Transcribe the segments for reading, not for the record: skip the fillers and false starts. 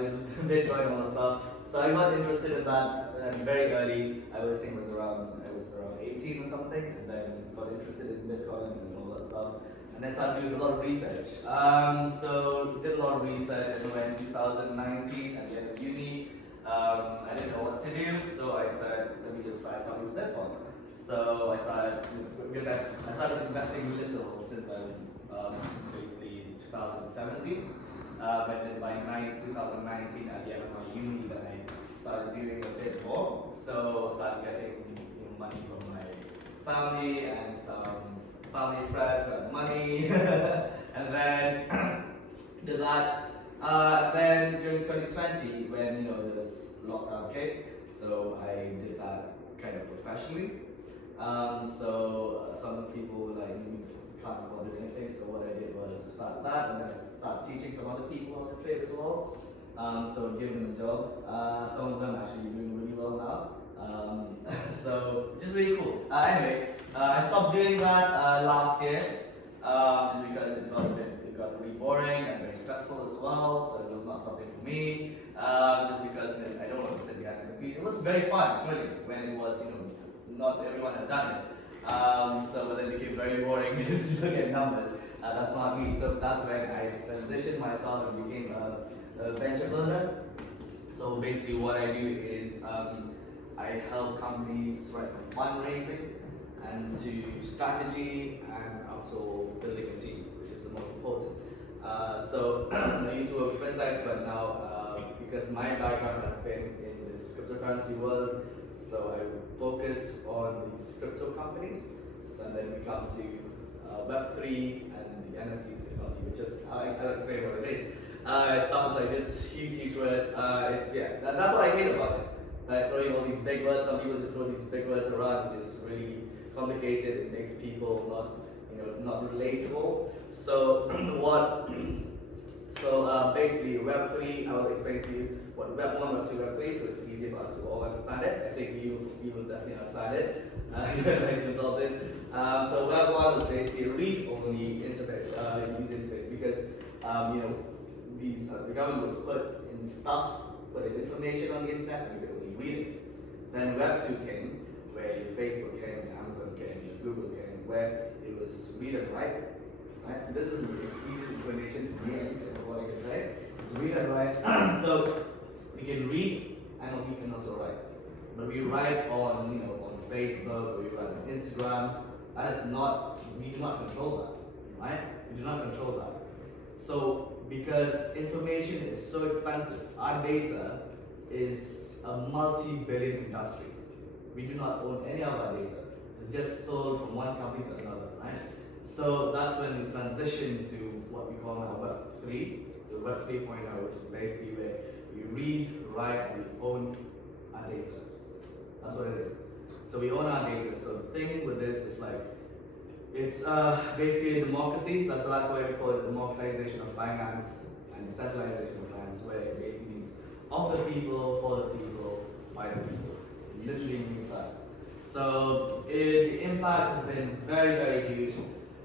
is Bitcoin and all that stuff. So I got interested in that very early. I would think I was around 18 or something, and then got interested in Bitcoin and all that stuff. And then started doing a lot of research. So did a lot of research, and when 2019 at the end of uni, I didn't know what to do, so I said, let me just try something with this one. So I started, because I started investing little since basically 2017. But then by 2019, at the end of my uni, then I started doing a bit more. So I started getting money from my family and some family friends who had money. And then did that. Then during 2020, when this lockdown came, so I did that kind of professionally. So some people were like, you can't afford to do anything. So what I did was I started that, and then I started teaching some other people how to trade as well. So giving them a job. Some of them actually doing really well now. So just really cool. Anyway, I stopped doing that last year just because it got really boring and very stressful as well. So it was not something for me. Just because I don't want to sit behind a computer. It was very fun, really, when it was not everyone had done it. So then it became very boring just to look at numbers. That's not me. So that's when I transitioned myself and became a venture builder. So basically what I do is I help companies right from fundraising and to strategy and also building a team, which is the most important. So I used to work with friends, but now because my background has been in this cryptocurrency world, so I focus on these crypto companies. So then we come to Web3 and the NFTs technology, which is I'll explain what it is. It sounds like just huge words. That's what I hate about it. Like throwing all these big words. Some people just throw these big words around, which is really complicated. It makes people not relatable. So basically Web3, I will explain to you what Web 1, Web 2, Web 3, so it's easy for us to all understand it. I think you will definitely understand it. You're an IT consultant. So Web 1 is basically a read-only interface, user interface, because the government would put in information on the internet, and you could only read it. Then Web 2 came, where your Facebook came, your Amazon came, your Google came, where it was read and write. Right? This is the easiest explanation for me, at least what I can say. It's read and write. So we can read and we can also write. But we write on Facebook, or we write on Instagram. We do not control that, right? We do not control that. So because information is so expensive, our data is a multi-billion industry. We do not own any of our data. It's just sold from one company to another, right? So that's when we transition to what we call now Web 3. So Web 3.0, which is basically where we read, write, and we own our data. That's what it is. So we own our data. So the thing with this is it's basically a democracy. That's why we call it democratization of finance and decentralization of finance, where it basically means of the people, for the people, by the people. It literally means that. So the impact has been very huge.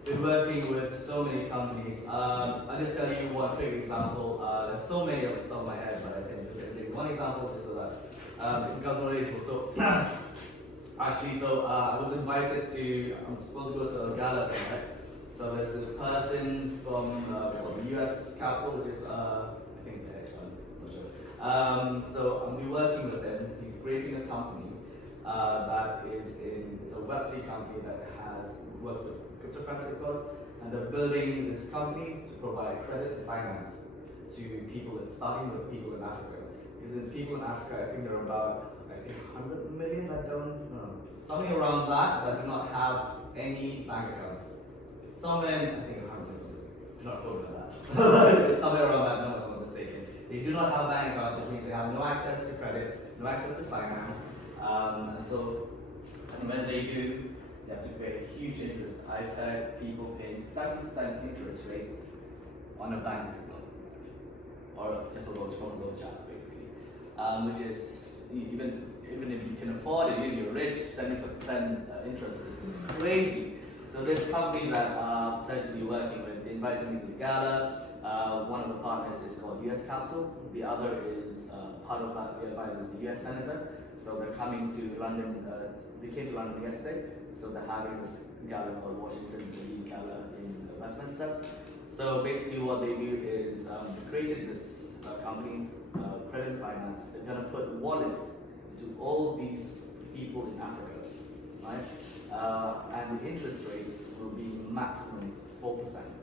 Been working with so many companies. I'll just tell you one quick example. There's so many off the top of my head, but I can just give you one example just so that it becomes more useful. So actually, I was invited I'm supposed to go to a gala thing, right? So there's this person from the US Capitol, which is I think it's a hedge fund, I'm not sure. So I'll be working with him. He's creating a company it's a Web3 company that has worked with cryptocurrency, of course, and they're building this company to provide credit and finance to people, starting with people in Africa. Because in people in Africa, I think there are about 100 million that something around that do not have any bank accounts. Somewhere, I think 100 million. Do not quote me on that. Somewhere around that number, if I'm not mistaken. They do not have bank accounts, which means they have no access to credit, no access to finance. And when they do, they have to pay a huge interest. I've heard people paying 7% interest rate on a bank loan, or just a phone loan chat, basically, which is even if you can afford it, even if you're rich, 70% interest is crazy. So this company that I'm potentially working with, they invited me to the gala. One of the partners is called US Council. The other is part of that advisor is a US Senator. So they're coming to London. They came to London yesterday. So they're having this gala called Washington Elite Gala in Westminster. So basically what they do is they created this company, Credit Finance. They're going to put wallets into all these people in Africa, right? And the interest rates will be maximum 4%.